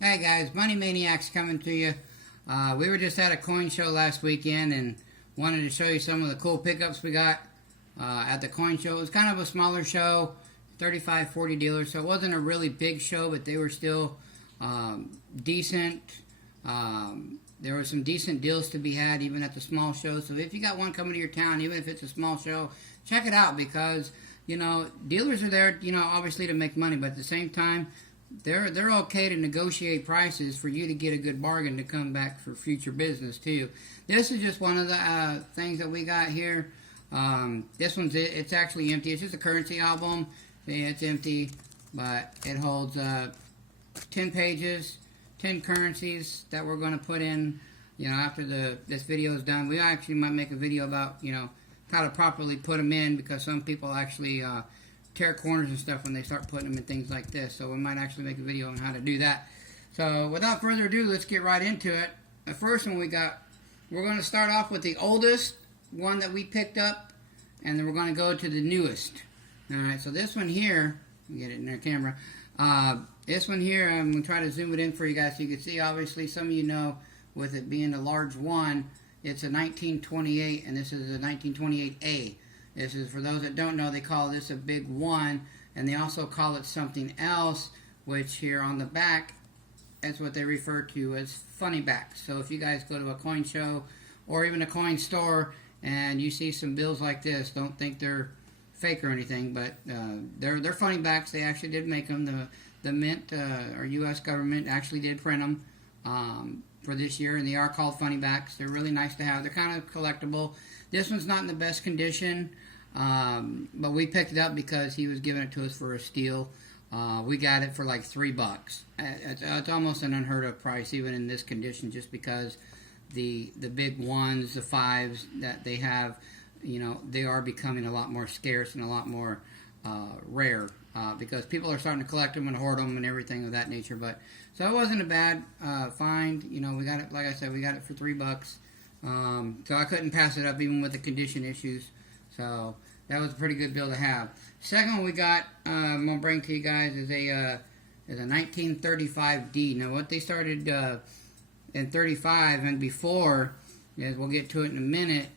Hey guys, Money Maniacs coming to you. We were just at a coin show last weekend and wanted to show you some of the cool pickups we got at the coin show. It was kind of a smaller show, 35, 40 dealers, so it wasn't a really big show, but they were still decent. There were some decent deals to be had even at the small show. So if you got one coming to your town, even if it's a small show, check it out because, dealers are there, obviously to make money, but at the same time, they're okay to negotiate prices for you to get a good bargain to come back for future business too. This is just one of the things that we got here. This one's it's actually empty. It's just a currency album. See, it's empty, but it holds 10 pages, 10 currencies that we're going to put in. After this video is done, we actually might make a video about how to properly put them in because some people actually tear corners and stuff when they start putting them in things like this. So we might actually make a video on how to do that. So without further ado, let's get right into it. The first one we're going to start off with the oldest one that we picked up, and then we're going to go to the newest. Alright, so this one here, get it in their camera. This one here, I'm going to try to zoom it in for you guys so you can see. Obviously, some of you know, with it being a large one, it's a 1928, and this is a 1928A. This is, for those that don't know, they call this a big one, and they also call it something else, which here on the back, that's what they refer to as funny backs. So if you guys go to a coin show or even a coin store and you see some bills like this, don't think they're fake or anything, but they're funny backs. They actually did make them. The Mint or U.S. government actually did print them for this year, and they are called funny backs. They're really nice to have. They're kind of collectible. This one's not in the best condition. But we picked it up because he was giving it to us for a steal. We got it for like $3. It's almost an unheard of price, even in this condition, just because the big ones, the fives that they have, they are becoming a lot more scarce and a lot more rare because people are starting to collect them and hoard them and everything of that nature. But so it wasn't a bad find. We got it, like I said, we got it for $3. So I couldn't pass it up even with the condition issues. So that was a pretty good bill to have. Second one we got, I'm going to bring to you guys is a 1935D. Now what they started in 35 and before, is we'll get to it in a minute,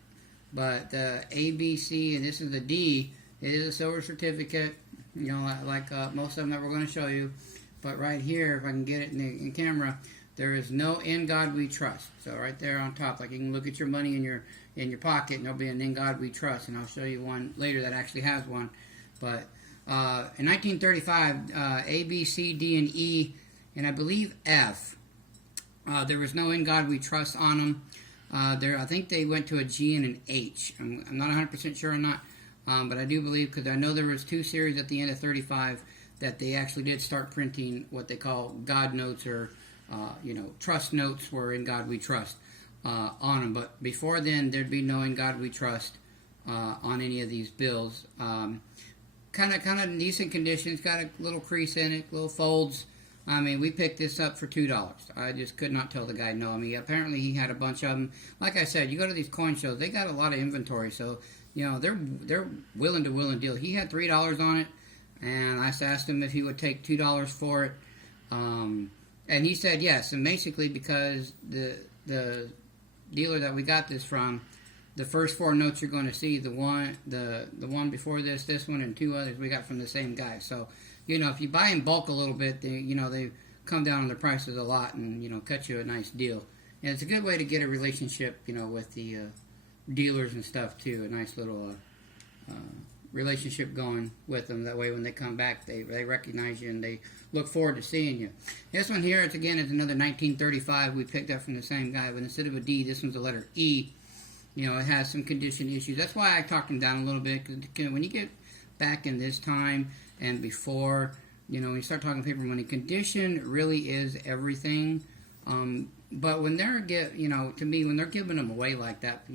but the A, B, C, and this is the D, it is a silver certificate, like most of them that we're going to show you. But right here, if I can get it in the camera, there is no "In God We Trust." So right there on top, like you can look at your money in your pocket, and there'll be an "In God We Trust," and I'll show you one later that actually has one. But in 1935, A, B, C, D, and E, and I believe F, there was no "In God We Trust" on them. I think they went to a G and an H. I'm not 100% sure or not, but I do believe, because I know there was 2 series at the end of 35 that they actually did start printing what they call God notes, or trust notes were "In God We Trust" on them. But before then, there'd be no "In God We Trust" on any of these bills. Kind of decent conditions, got a little crease in it, little folds. I mean, we picked this up for $2. I just could not tell the guy no. I mean, apparently he had a bunch of them. Like I said, you go to these coin shows, they got a lot of inventory, so they're willing to deal. He had $3 on it, and I asked him if he would take $2 for it. And he said yes, and basically because the dealer that we got this from, the first 4 notes you're going to see, the one before this one, and 2 others we got from the same guy. So, if you buy in bulk a little bit, they come down on the prices a lot and, cut you a nice deal. And it's a good way to get a relationship, with the dealers and stuff too, a nice little relationship going with them. That way when they come back, they recognize you and they look forward to seeing you. This one here, it's another 1935 we picked up from the same guy, but instead of a D, this one's a letter E. It has some condition issues. That's why I talked him down a little bit, because when you get back in this time and before, when you start talking paper money, condition really is everything. But when they're to me, when they're giving them away like that,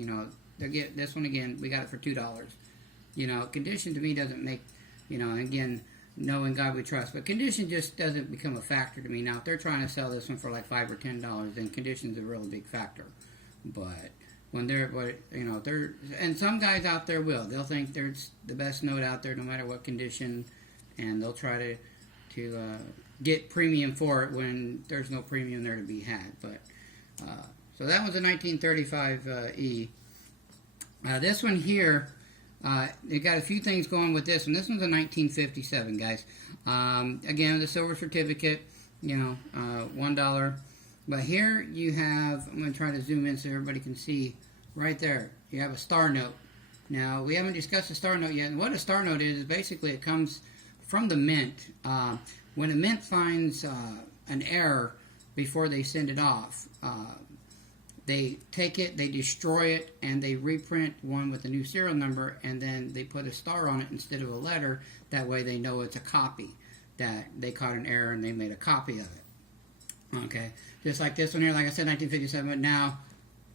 this one again, we got it for $2. Condition to me doesn't make, again, knowing God we trust, but condition just doesn't become a factor to me. Now, if they're trying to sell this one for like $5 or $10, then condition's a really big factor. But when and some guys out there they'll think they're the best note out there no matter what condition, and they'll try to get premium for it when there's no premium there to be had. But so that was a 1935 E. This one here, it got a few things going with this one. This one's a 1957, guys. Again, the silver certificate, you know, $1. But here you have, I'm going to try to zoom in so everybody can see right there. You have a star note. Now, we haven't discussed the star note yet. And what a star note is basically it comes from the mint. When a mint finds an error before they send it off, they take it, they destroy it, and they reprint one with a new serial number, and then they put a star on it instead of a letter. That way they know it's a copy, that they caught an error and they made a copy of it. Okay, just like this one here, like I said, 1957, but now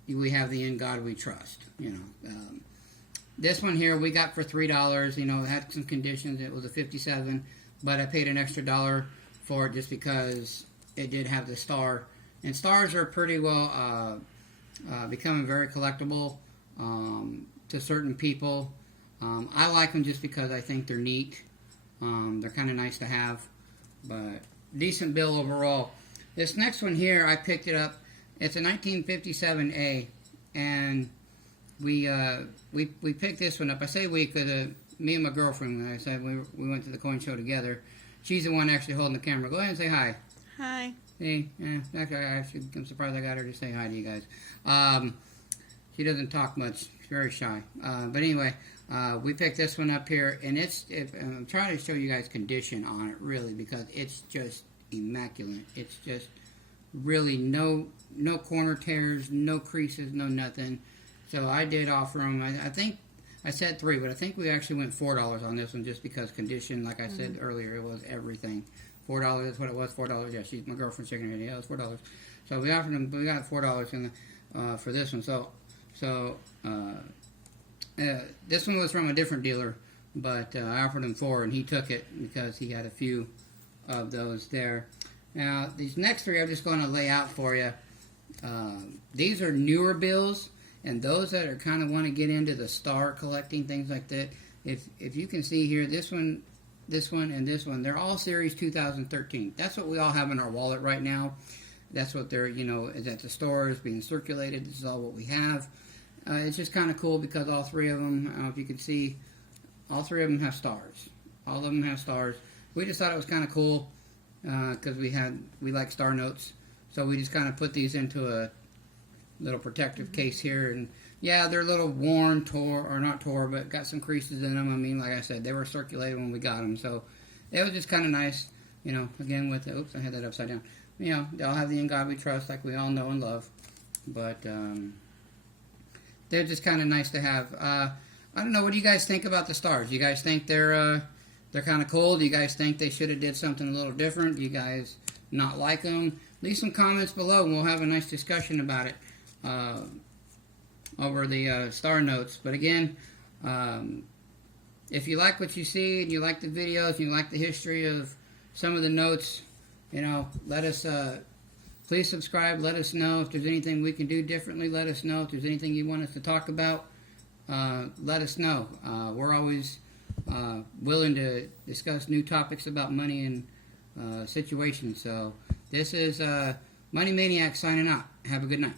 we have the In God We Trust, you know. This one here we got for $3, you know, it had some conditions. It was a 57, but I paid an extra $1 for it just because it did have the star. And stars are pretty well becoming very collectible to certain people. I like them just because I think they're neat. They're kind of nice to have, but decent bill overall. This next one here, I picked it up. It's a 1957A, and we picked this one up. I say we because me and my girlfriend, like I said, we went to the coin show together. She's the one actually holding the camera. Go ahead and say hi. Hi. Hey, I'm surprised I got her to say hi to you guys. She doesn't talk much. She's very shy. But anyway, we picked this one up here, and I'm trying to show you guys condition on it, really, because it's just immaculate. It's just really no corner tears, no creases, no nothing. So I did offer them. I think I said $3, but I think we actually went $4 on this one just because condition, like I said earlier, it was everything. $4, that's what it was, $4. Yeah, she's my girlfriend's shaking her head. Yeah, it was $4. So we offered them, we got $4 for this one. So this one was from a different dealer, but I offered him $4, and he took it because he had a few of those there. Now, these next three I'm just going to lay out for you. These are newer bills, and those that are kind of want to get into the star collecting, things like that. If you can see here, this one, and this one, they're all series 2013. That's what we all have in our wallet right now. That's what they're, you know, is at the stores being circulated. This is all what we have. It's just kind of cool because all three of them, if you can see, all three of them have stars. All of them have stars. We just thought it was kind of cool because we like star notes. So we just kind of put these into a little protective case here. And yeah, they're a little worn, but got some creases in them. I mean, like I said, they were circulated when we got them. So it was just kind of nice, you know, again with the, oops, I had that upside down. You know, they all have the In God We Trust like we all know and love. But they're just kind of nice to have. I don't know, what do you guys think about the stars? Do you guys think they're kind of cool? Do you guys think they should have did something a little different? Do you guys not like them? Leave some comments below and we'll have a nice discussion about it over the star notes. But again, if you like what you see and you like the videos and you like the history of some of the notes, you know, let us, please subscribe. Let us know if there's anything we can do differently. Let us know if there's anything you want us to talk about. Let us know. We're always willing to discuss new topics about money and situations. So this is Money Maniac signing out. Have a good night.